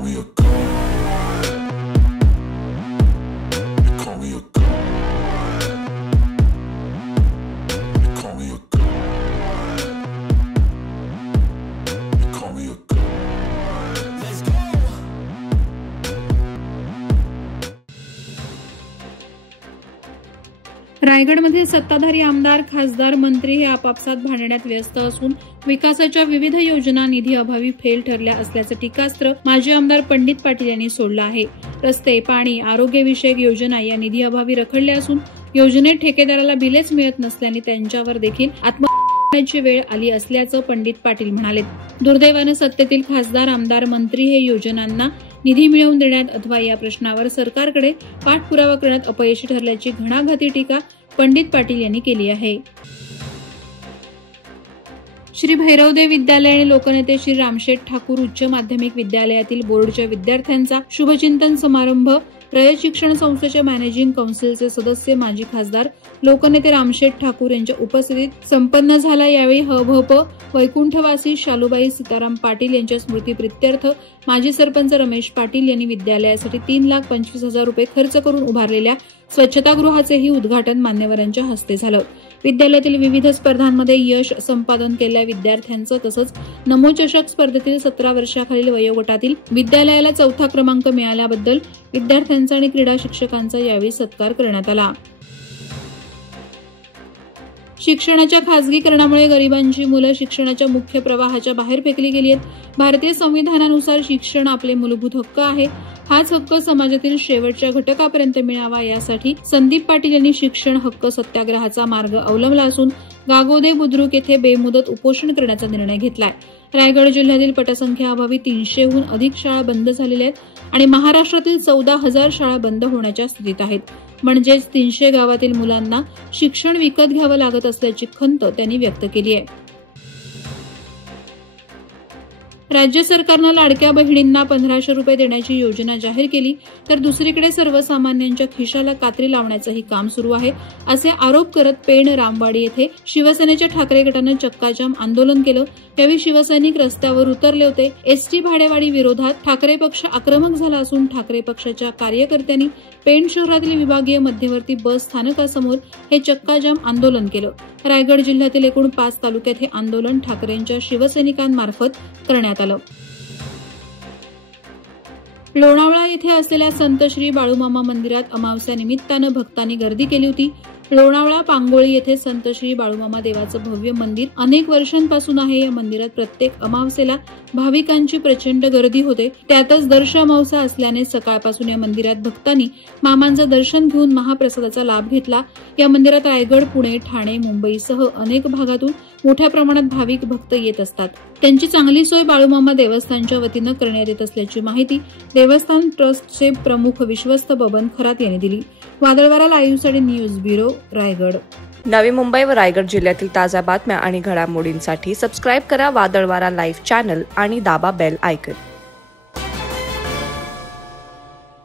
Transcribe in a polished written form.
call me a god. They call me a god. They call me a god. They call me a god. Let's go. रायगडमध्ये सत्ताधारी आमदार, खासदार, मंत्री हे आपापसात भांडण्यात व्यस्त असून विकासाच्या विविध योजना निधी अभावी फेल ठरल्या असल्याचं टीकास्त्र माजी आमदार पंडित पाटील यांनी सोडलं आहे. रस्ते, पाणी, आरोग्यविषयक योजना या निधी अभावी रखडल्या असून योजनेत ठेकेदाराला बिलेच मिळत नसल्याने त्यांच्यावर देखील आत्महत्या वेळ आली असल्याचं पंडित पाटील म्हणाले. दुर्दैवानं सत्तेतील खासदार, आमदार, मंत्री हे योजनांना निधी मिळवून देण्यात अथवा या प्रश्नावर सरकारकडे पाठपुरावा करण्यात अपयशी ठरल्याची घणाघाती टीका पंडित पाटील यांनी केली आहे. श्री भैरवदेव विद्यालय आणि लोकनेते श्री रामशेठ ठाकूर उच्च माध्यमिक विद्यालयातील बोर्डच्या विद्यार्थ्यांचा शुभचिंतन समारंभ रयत शिक्षण संस्थेच्या मॅनेजिंग काउन्सिलचे सदस्य, माजी खासदार, लोकनेते रामशेठ ठाकूर यांच्या उपस्थितीत संपन्न झाला. यावेळी हभप वैकुंठवासी शालूबाई सीताराम पाटील यांच्या स्मृतीप्रित्यर्थ माजी सरपंच रमेश पाटील यांनी विद्यालयासाठी 3,25,000 रुपये खर्च करून उभारलेल्या स्वच्छतागृहाचेही उद्घाटन मान्यवरांच्या हस्ते झालं. विद्यालयातील विविध स्पर्धांमध्ये यश संपादन केलेल्या विद्यार्थ्यांचं तसंच नमो चषक स्पर्धेतील 17 वर्षाखालील वयोगटातील विद्यालयाला 4था क्रमांक मिळाल्याबद्दल विद्यार्थ्यांचा आणि क्रीडा शिक्षकांचा यावेळी सत्कार करण्यात आला. शिक्षणाच्या खासगीकरणामुळे गरिबांची मुलं शिक्षणाच्या मुख्य प्रवाहाच्या बाहेर फेकली गेली आहेत. भारतीय संविधानानुसार शिक्षण आपले मूलभूत हक्क आहे. हाच हक्क समाजातील शेवटच्या घटकापर्यंत मिळावा यासाठी संदीप पाटील यांनी शिक्षण हक्क सत्याग्रहाचा मार्ग अवलंबला असून गागोदे बुद्रुक येथे बेमुदत उपोषण करण्याचा निर्णय घेतलाय. रायगड जिल्ह्यातील पटसंख्याअभावी 300हून अधिक शाळा बंद झालेल्या आहेत आणि महाराष्ट्रातील 14,000 शाळा बंद होण्याच्या स्थितीत आहेत. म्हणजेच 300 गावातील मुलांना शिक्षण विकत घ्यावं लागत असल्याची खंत त्यांनी व्यक्त केली आहे. राज्य सरकारनं लाडक्या बहिणींना 1,500 रुपये देण्याची योजना जाहीर केली तर दुसरीकडे सर्वसामान्यांच्या खिशाला कात्री लावण्याचंही काम सुरू आहे असे आरोप करत पेण रामवाडी येथे शिवसेनेच्या ठाकरे गटानं चक्काजाम आंदोलन केलं. यावेळी शिवसैनिक रस्त्यावर उतरले होते. एसटी भाडेवाढी विरोधात ठाकरे पक्ष आक्रमक झाला असून ठाकरे पक्षाच्या कार्यकर्त्यांनी पेण शहरातील विभागीय मध्यवर्ती बस स्थानकासमोर हे चक्काजाम आंदोलन केलं. रायगड जिल्ह्यातील एकूण 5 तालुक्यात हे आंदोलन ठाकरेंच्या शिवसैनिकांमार्फत करण्यात आलं. लोणावळा येथे असलेल्या संत श्री बाळूमामा मंदिरात अमावस्या निमित्तानं भक्तांनी गर्दी केली होती. लोणावळा पांगोळी येथे संत श्री बाळूमामा देवाचं भव्य मंदिर अनेक वर्षांपासून आहे. या मंदिरात प्रत्येक अमावस्येला भाविकांची प्रचंड गर्दी होते. त्यातच दर्श अमावस्या असल्याने सकाळपासून या मंदिरात भक्तांनी मामांचं दर्शन घेऊन महाप्रसादाचा लाभ घेतला. या मंदिरात रायगड, पुणे, ठाणे, मुंबईसह अनेक भागातून मोठ्या प्रमाणात भाविक भक्त येत असतात. त्यांची चांगली सोय बाळूमामा देवस्थानच्या वतीनं करण्यात येत असल्याची माहिती देवस्थान ट्रस्टचे प्रमुख विश्वस्त बबन खरात यांनी दिली. वादळवारा लाईव्हसाठी न्यूज ब्युरो, रायगड. नवी मुंबई व रायगड जिल्ह्यातील ताज्या बातम्या आणि घडामोडींसाठी सबस्क्राईब करा वादळवारा लाईव्ह चॅनल आणि दाबा बेल आयकॉन.